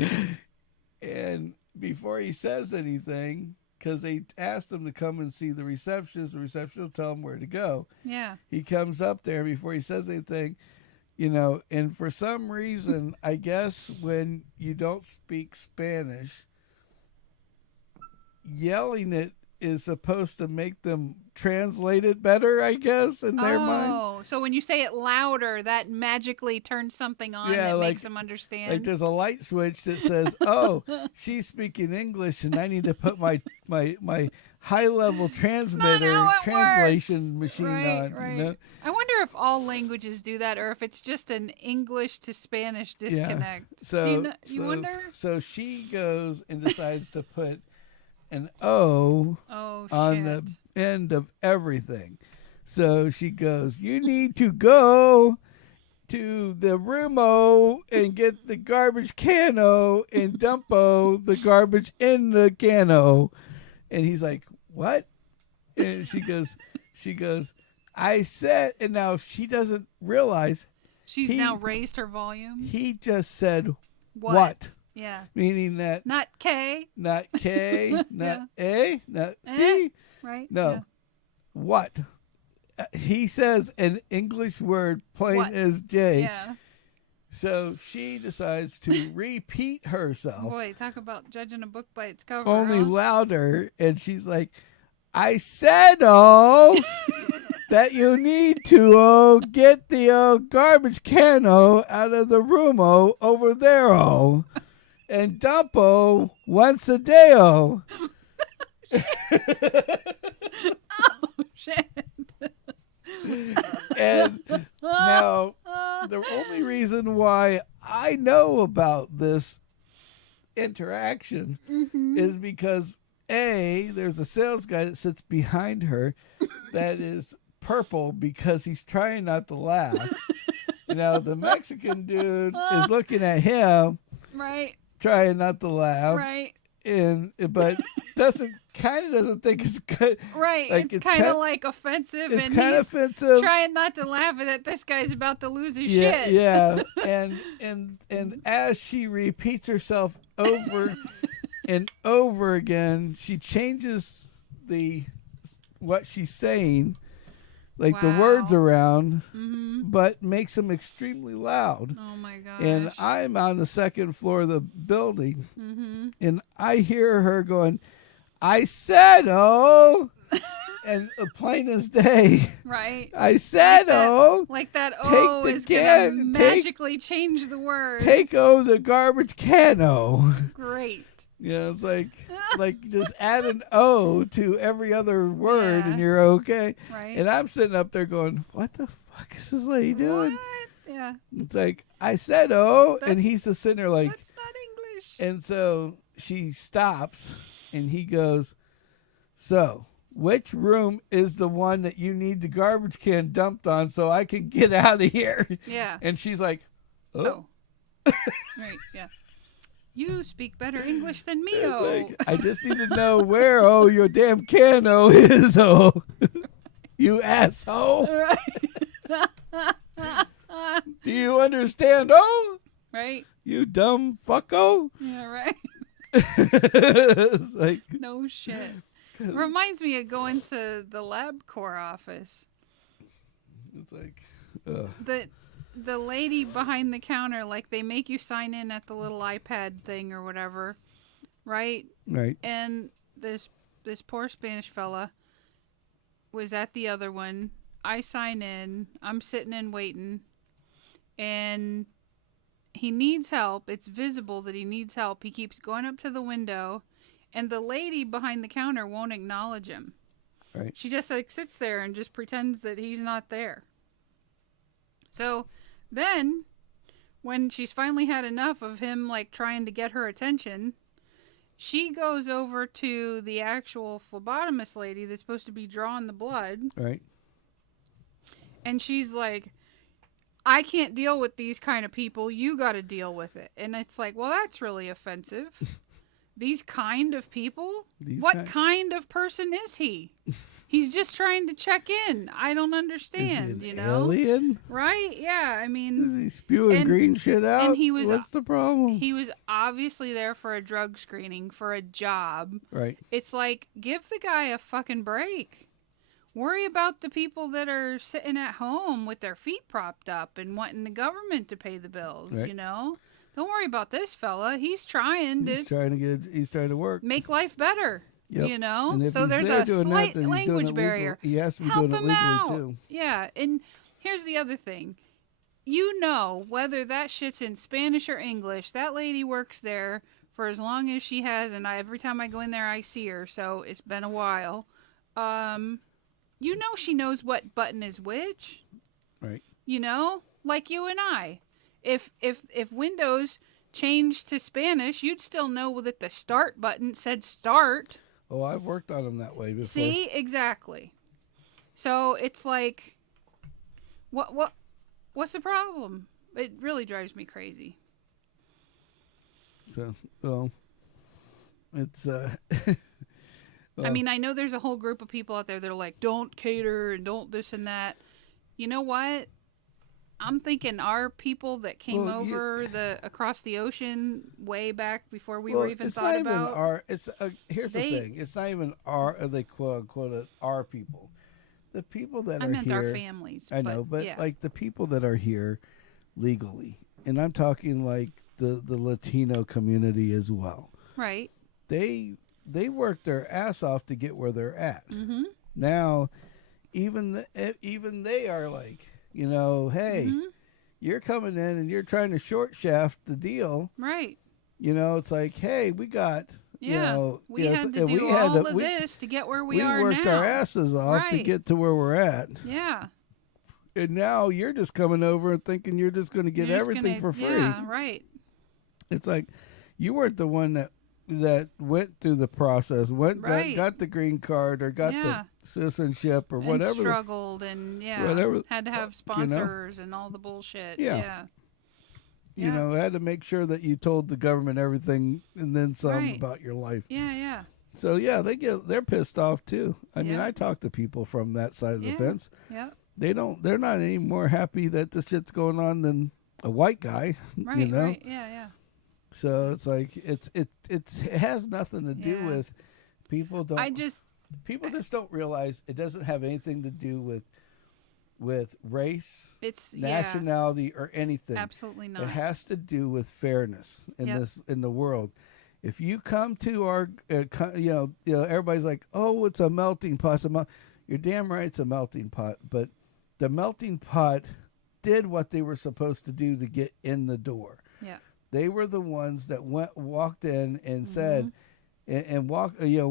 and before he says anything, because they asked him to come and see the receptionist will tell him where to go. Yeah. He comes up there before he says anything, and for some reason, I guess when you don't speak Spanish, yelling it is supposed to make them translate it better, I guess, in their mind. Oh, so when you say it louder, that magically turns something on that makes them understand. Like there's a light switch that says, "Oh, she's speaking English, and I need to put my high-level translation machine on." Right. I wonder if all languages do that, or if it's just an English to Spanish disconnect. Yeah. So you wonder? So she goes and decides to put an O on the end of everything. So she goes, "You need to go to the roomo and get the garbage cano and dumpo the garbage in the cano." And he's like, "What?" And she goes, "I said," and now she doesn't realize she's now raised her volume. He just said what? Yeah. Meaning that not K, not A, not C. Right? No. Yeah. What? He says an English word plain as J. Yeah. So she decides to repeat herself. Boy, talk about judging a book by its cover. Only louder, and she's like, "I said, that you need to get the garbage cano out of the room over there and dump once a day." Oh shit. And now the only reason why I know about this interaction is because there's a sales guy that sits behind her that is purple because he's trying not to laugh. Now the Mexican dude is looking at him, right, trying not to laugh, right, but doesn't think it's good, right? Like, it's kind of like offensive. It's and kind of offensive. Trying not to laugh at that this guy's about to lose his shit. shit. Yeah, and as she repeats herself over and over again, she changes what she's saying like the words Wow. around, Mm-hmm. but makes them extremely loud. Oh my gosh. And I'm on the second floor of the building, Mm-hmm. and I hear her going, "I said, oh," and plain as day, Right. I said, that. "Oh, Like that Take O the is gonna can- take- magically change the word. take the garbage can, oh." Great. Yeah, it's like just add an O to every other word, Yeah. and you're okay. Right. And I'm sitting up there going, "What the fuck is this lady doing?" What? Yeah. It's like, "I said, oh," and That's- he's just sitting there like, That's not English. and so she stops, and he goes, "So, which room is the one that you need the garbage can dumped on so I can get out of here?" Yeah. And she's like, "Oh." Right. Yeah. You speak better English than me. It's Oh. like, I just need to know where, your damn cano is, oh. You asshole. Right. Do you understand, oh? Right. You dumb fucko. Yeah. Right. It's like, No shit. Reminds me of going to the LabCorp office. it's like, The lady behind the counter, like they make you sign in at the little iPad thing or whatever, right? right. And this poor Spanish fella was at the other one. I sign in. I'm sitting and waiting, and he needs help. It's visible that he needs help. He keeps going up to the window, and the lady behind the counter won't acknowledge him. Right. She just like sits there and just pretends that he's not there. So then, when she's finally had enough of him like trying to get her attention, she goes over to the actual phlebotomist lady that's supposed to be drawing the blood, Right. and she's like, "I can't deal with these kind of people. You got to deal with it." And it's like, well, that's really offensive. These kind of people? What kind of person is he? He's just trying to check in. I don't understand, Is he you an know? alien? Right? Yeah, I mean, Is he spewing and- green shit out? and he was- What's the problem? he was obviously there for a drug screening, for a job. Right. It's like, give the guy a fucking break. Worry about the people that are sitting at home with their feet propped up and wanting the government to pay the bills, Right. you know? Don't worry about this fella. He's trying He's to trying to work. make life better, Yep. you know? And if So he's there's there a doing that, slight then he's doing language it barrier. He has to be Help doing it him legally out. too. Yeah, and here's the other thing. You know, whether that shit's in Spanish or English, that lady works there for as long as she has, and every time I go in there, I see her, so it's been a while. You know she knows what button is which. Right. You know? Like you and I. If Windows changed to Spanish, you'd still know that the start button said start. Oh, I've worked on them that way before. See? Exactly. So it's like, what's the problem? It really drives me crazy. So, well, it's I mean, I know there's a whole group of people out there that are like, don't cater and don't this and that. You know what? I'm thinking our people that came Well, over across the ocean way back before we were even it's thought not about. Even our. It's here's the thing. It's not even our. They quote unquote it, our people. The people that I are meant here. our families. I know, but yeah. like the people that are here legally, and I'm talking like the Latino community as well. Right. They work their ass off to get where they're at. Mm-hmm. Now, even they are like, you know, hey, Mm-hmm. you're coming in and you're trying to short shaft the deal. Right. You know, it's like, hey, we got, Yeah. you know, We had to and do we had all to- of we- this to get where we we are worked now. our asses off to Right. get to where we're at. Yeah. And now you're just coming over and thinking you're just going to get You're just everything gonna- for free. Yeah, right. It's like you weren't the one that went through the process, Right. got the green card or got Yeah. the citizenship or And whatever. struggled and whatever the had to have fuck, you know? sponsors and all the bullshit. Yeah. Yeah. You know, had to make sure that you told the government everything and then some Right. about your life. Yeah, yeah. So yeah, they're pissed off too. I mean, Yeah. I talk to people from that side of the Yeah. fence. Yeah. They're not any more happy that this shit's going on than a white guy. Right, you know? right. Yeah, yeah. So it's like it has nothing to do Yeah. with people don't I just people just don't realize it doesn't have anything to do with with race, It's nationality, or anything. absolutely It not. has to do with fairness in Yep. in the world. If you come to our, everybody's like, oh, it's a melting pot. You're damn right, it's a melting pot. But the melting pot did what they were supposed to do to get in the door. Yeah. They were the ones that walked in and Mm-hmm. said, and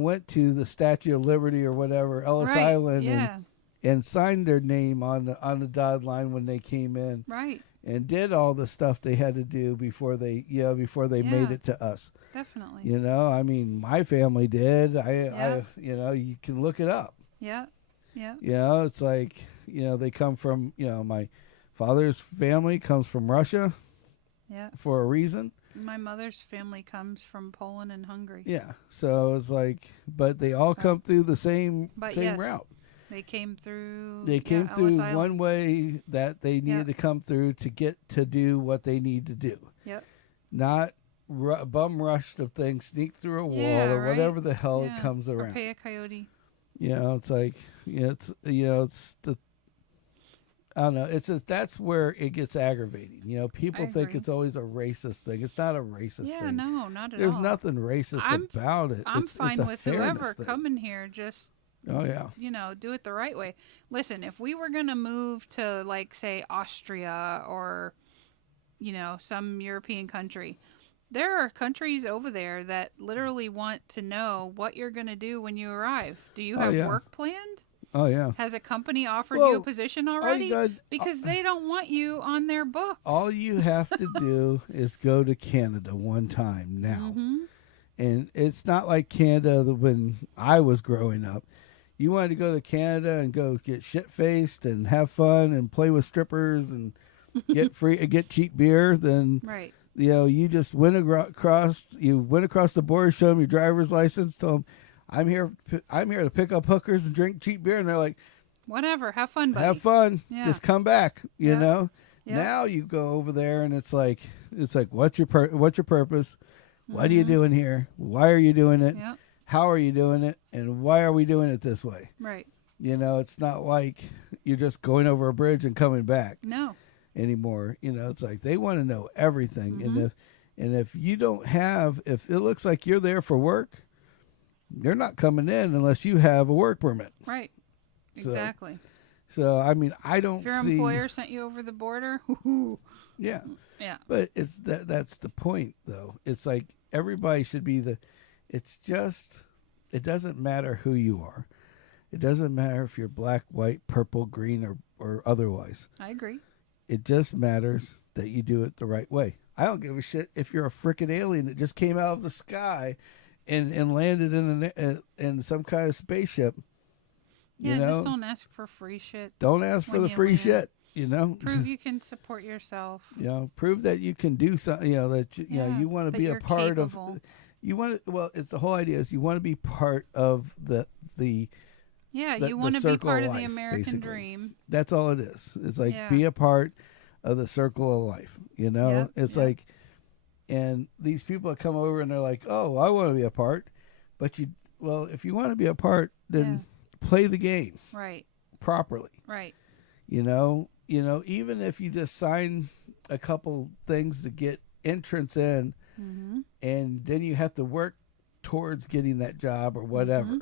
went to the Statue of Liberty or whatever, Ellis Right. Island, Yeah. and signed their name on the dotted line when they came in, Right. and did all the stuff they had to do before they made Yeah. it to us. Definitely. I mean, my family did. Yeah. You can look it up. Yeah. Yeah. It's like, they come from, my father's family comes from Russia Yeah. for a reason. My mother's family comes from Poland and Hungary. Yeah. So it's like, but they all come through the same yes, route. They came through. They came through Ellis Island. one way that they needed to come through to get to do what they need to do. Yep. Not bum rush the thing, sneak through a wall or right. whatever the hell it comes Or around. pay a coyote. It's like, it's the, I don't know. It's just, that's where it gets aggravating. People think agree. it's always a racist thing. It's not a racist Yeah, thing. no, not at There's all. nothing racist about it. I'm it's fine a with fairness whoever thing. coming here. Just Oh yeah. do it the right way. Listen, if we were gonna move to, like, say, Austria or some European country, there are countries over there that literally want to know what you're gonna do when you arrive. Do you have work planned? Oh yeah. Has a company offered you a position all you already? got- Because they don't want you on their books. All you have to do is go to Canada one time now. Mm-hmm. And it's not like Canada when I was growing up. You wanted to go to Canada and go get shit faced and have fun and play with strippers and get cheap beer, then Right. You just went across the border, show them your driver's license, tell them I'm here to pick up hookers and drink cheap beer, and they're like, whatever, have fun, buddy. have fun, Yeah. just come back, Yeah. Now you go over there and it's like what's your purpose? What are you doing here? Why are you doing it? Yeah. How are you doing it? And why are we doing it this way? Right. It's not like you're just going over a bridge and coming back No. anymore. It's like they want to know everything. Mm-hmm. And if you don't have, if it looks like you're there for work, you're not coming in unless you have a work permit. Right. So- Exactly. So I mean, I don't If your see. employer sent you over the border, Yeah, yeah. but it's that's the point though. It's like everybody should be it's just, it doesn't matter who you are. It doesn't matter if you're black, white, purple, green, or otherwise. I agree. It just matters that you do it the right way. I don't give a shit if you're a freaking alien that just came out of the sky and landed in some kind of spaceship. Yeah, just don't ask for free shit. Don't ask for when the you free land. shit. Prove you can support yourself. Prove that you can do something. That you want to that be a you're part capable. of. You want to. Well, it's the whole idea is you want to be part of the. Yeah, the you want to be circle part of of the life, American basically. dream. That's all it is. It's like Yeah. be a part of the circle of life. Yep, It's yep. like, and these people that come over and they're like, "Oh, I want to be a part," but if you want to be a part, then play the game Right. properly. Right. Even if you just sign a couple things to get entrance in, Mm-hmm. and then you have to work towards getting that job or whatever. Mhm.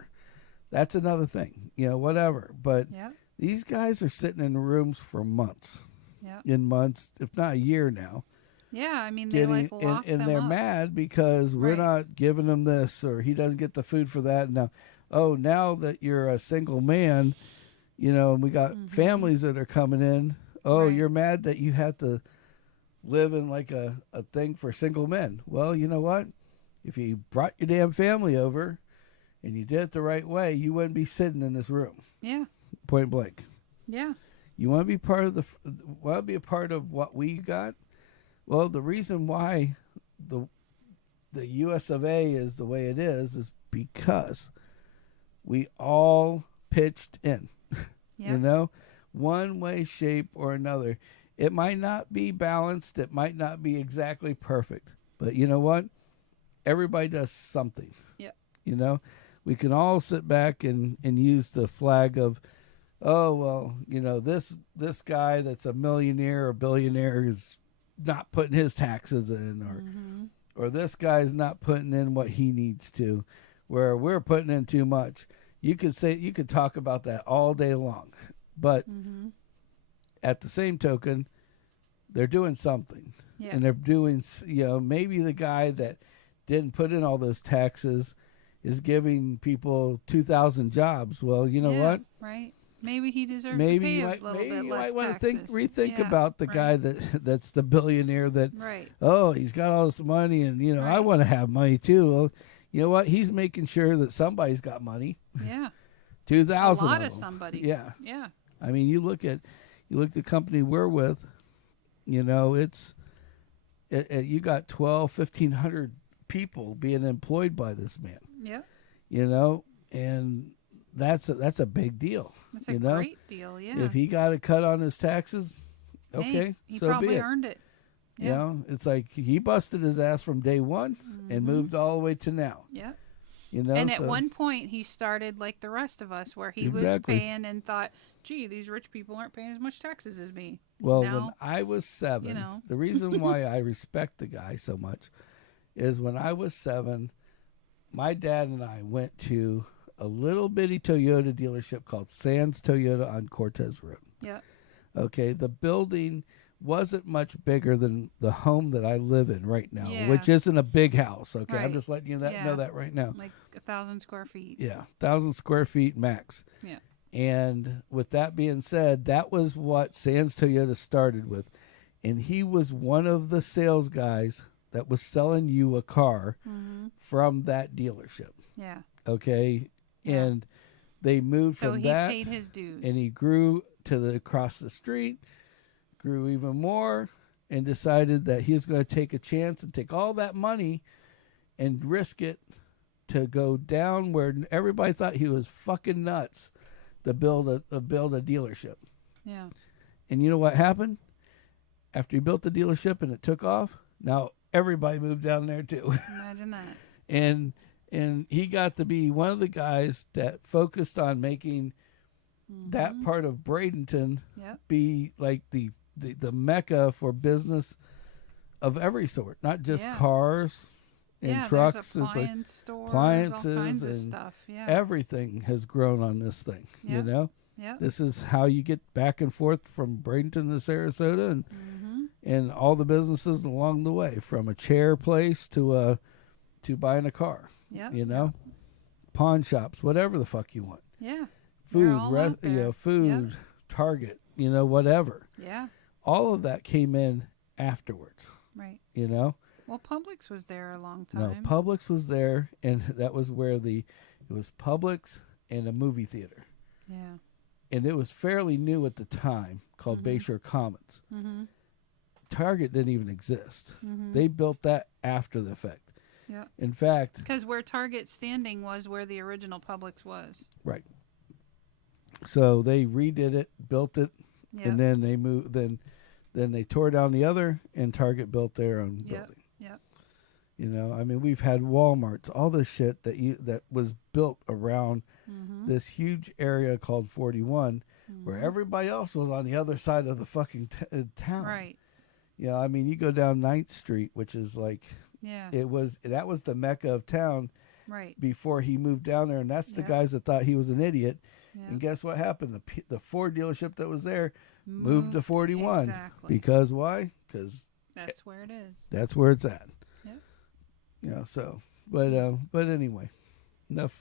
That's another thing, whatever. But Yeah. these guys are sitting in rooms for months, Yeah. if not a year now. Yeah. I mean, they like lock and them they're up. mad because we're Right. not giving him this, or he doesn't get the food for that. Now, now that you're a single man, and we got Mhm. families that are coming in. Oh, Right. you're mad that you have to live in like a thing for single men. Well, you know what? If you brought your damn family over and you did it the right way, you wouldn't be sitting in this room. Yeah. Point blank. Yeah. You want to be part of be a part of what we got? Well, the reason why the US of A is the way it is because we all pitched in. Yeah. One way, shape, or another. It might not be balanced. It might not be exactly perfect. But you know what? Everybody does something. Yeah. We can all sit back and use the flag of oh well, this guy that's a millionaire or billionaire is not putting his taxes in, or this guy's not putting in what he needs to, where we're putting in too much. You could talk about that all day long, but at the same token, they're doing something, Yeah. and they're doing, maybe the guy that didn't put in all those taxes is giving people 2,000 jobs. Well, you know what? Right. Maybe he deserves Maybe to pay a little bit you less might want taxes. to rethink Yeah, about the right. guy that's the billionaire that, Right. oh, he's got all this money, and I Right. want to have money too. Well, you know what? He's making sure that somebody's got money. Yeah. 2,000. A lot of of them. somebody's. Yeah. Yeah. I mean, you look at the company we're with. It's you got 1,500 people being employed by this man. Yeah. And that's a big deal. That's a great deal. Yeah. If he got a cut on his taxes, okay, he so probably be it. earned it. Yeah. It's like he busted his ass from day one and moved all the way to now. Yeah. And at one point, he started like the rest of us, where he was paying and thought, "Gee, these rich people aren't paying as much taxes as me." Well, now, when I was 7, you know. the reason why I respect the guy so much is when I was 7, my dad and I went to a little bitty Toyota dealership called Sands Toyota on Cortez Road. Yeah. Okay, the building wasn't much bigger than the home that I live in right now, Yeah. which isn't a big house. Okay, I'm Right. just letting you Yeah. know that right now. Like 1,000 square feet. Yeah, 1,000 square feet max. Yeah. And with that being said, that was what Sands Toyota started with. And he was one of the sales guys that was selling you a car from that dealership. Yeah. Okay. Yeah. And they moved So from he that. paid his dues. And he grew to across the street, grew even more, and decided that he was going to take a chance and take all that money and risk it to go down where everybody thought he was fucking nuts to build a dealership. Yeah. And you know what happened? After he built the dealership and it took off, now everybody moved down there too. Imagine that. And he got to be one of the guys that focused on making that part of Bradenton be like the mecca for business of every sort, not just cars and trucks. There's appliance stores, appliances all kinds of and stuff. Yeah. everything has grown on this thing. Yeah. This is how you get back and forth from Bradenton to Sarasota, and all the businesses along the way, from a chair place to buying a car. Yeah. Pawn shops, whatever the fuck you want. Yeah. Food, food, Target, whatever. Yeah. All of that came in afterwards. Right. Well, Publix was there a long time. No, Publix was there, and that was where it was Publix and a movie theater. Yeah. And it was fairly new at the time, called Bayshore Commons. Target didn't even exist. They built that after the fact. Yeah. In fact, because where Target's standing was where the original Publix was. Right. So they redid it, built it, and then they moved. Then they tore down the other, and Target built their own building. Yep. I mean, we've had Walmarts, all this shit that was built around this huge area called 41, where everybody else was on the other side of the fucking town. Right. I mean, you go down 9th Street, which is like, that was the mecca of town. Right. Before he moved down there, and that's the guys that thought he was an idiot. Yeah. And guess what happened? The Ford dealership that was there moved to 41. Exactly. Because why? Because that's where it is. That's where it's at. Yep. So, but anyway, enough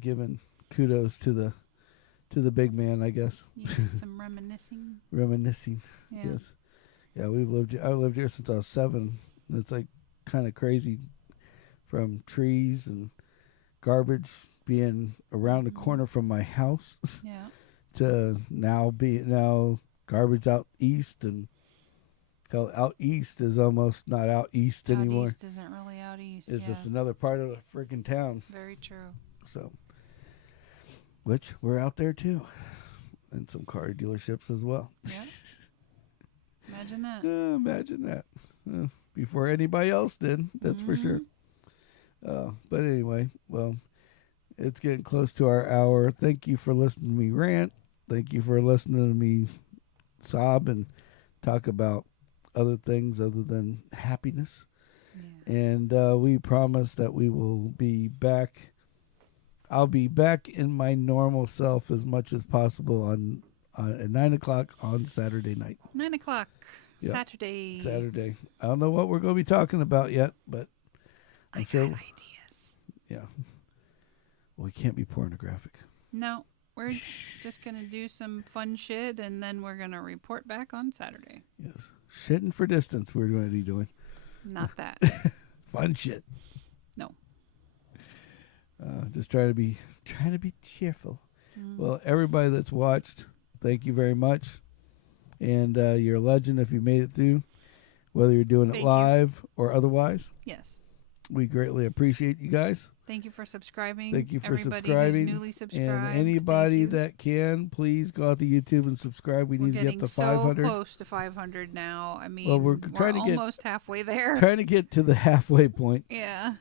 giving kudos to the big man, I guess. Some reminiscing. Reminiscing. Yeah. Yes. Yeah, I lived here since I was 7. It's like kind of crazy, from trees and garbage being around the corner from my house to now garbage out east, and hell, out east is almost not out east anymore. Out east isn't really out east. It's just another part of the freaking town. Very true. So, which we're out there too, and some car dealerships as well. Yeah. Imagine that. Imagine that. Before anybody else did, that's for sure. But anyway, well, It's getting close to our hour. Thank you for listening to me rant. Thank you for listening to me sob and talk about other things other than happiness. Yeah. And we promise that we will be back. I'll be back in my normal self as much as possible on at 9 o'clock on Saturday night. 9 o'clock, Yep. Saturday. Saturday. I don't know what we're going to be talking about yet, but I'm sure. Got ideas. Yeah. Well, we can't be pornographic. No, we're just going to do some fun shit, and then we're going to report back on Saturday. Yes. Shitting for distance we're going to be doing. Not that. Fun shit. No. Just trying to be cheerful. Well, everybody that's watched, thank you very much. And you're a legend if you made it through, whether you're doing it Thank you. live or otherwise. Yes. We greatly appreciate you guys. Thank you for subscribing. Thank you for Everybody subscribing. Who's newly subscribed. And anybody thank you. that can, please go out to YouTube and subscribe. We We're need to getting get to 500. so close to 500 now. I mean, Well, we're we're trying to get- almost halfway there. Trying to get to the halfway point. Yeah.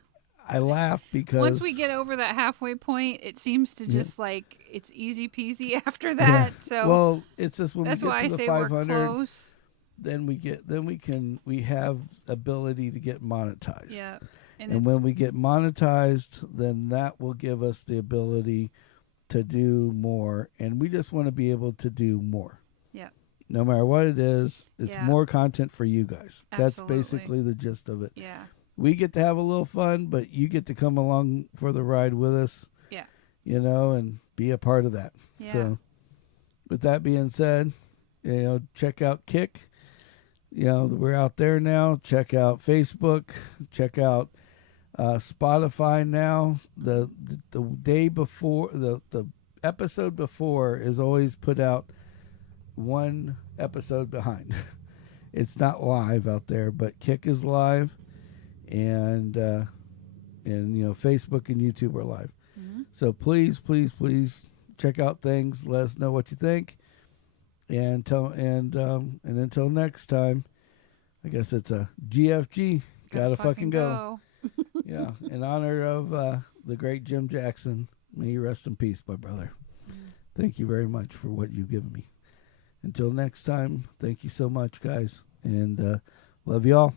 I laugh because Once we get over that halfway point, it seems to Yeah. just like it's easy peasy after that. So well, it's just when that's we why get I to the say 500, we're close. then we have ability to get monetized. Yeah. And it's, when we get monetized, then that will give us the ability to do more. And we just want to be able to do more. Yeah. No matter what it is, it's Yeah. more content for you guys. That's Absolutely. basically the gist of it. Yeah. We get to have a little fun, but you get to come along for the ride with us. Yeah. And be a part of that. Yeah. So, with that being said, check out Kick. We're out there now. Check out Facebook. Check out Spotify now. The day before, the episode before is always put out one episode behind. It's not live out there, but Kick is live, and Facebook and YouTube are live. Mhm. So please check out things. Let us know what you think, and until next time, I guess it's a GFG. Gotta fucking go. Yeah, in honor of the great Jim Jackson. May you rest in peace, my brother. Thank you very much for what you've given me. Until next time, thank you so much, guys, and love y'all.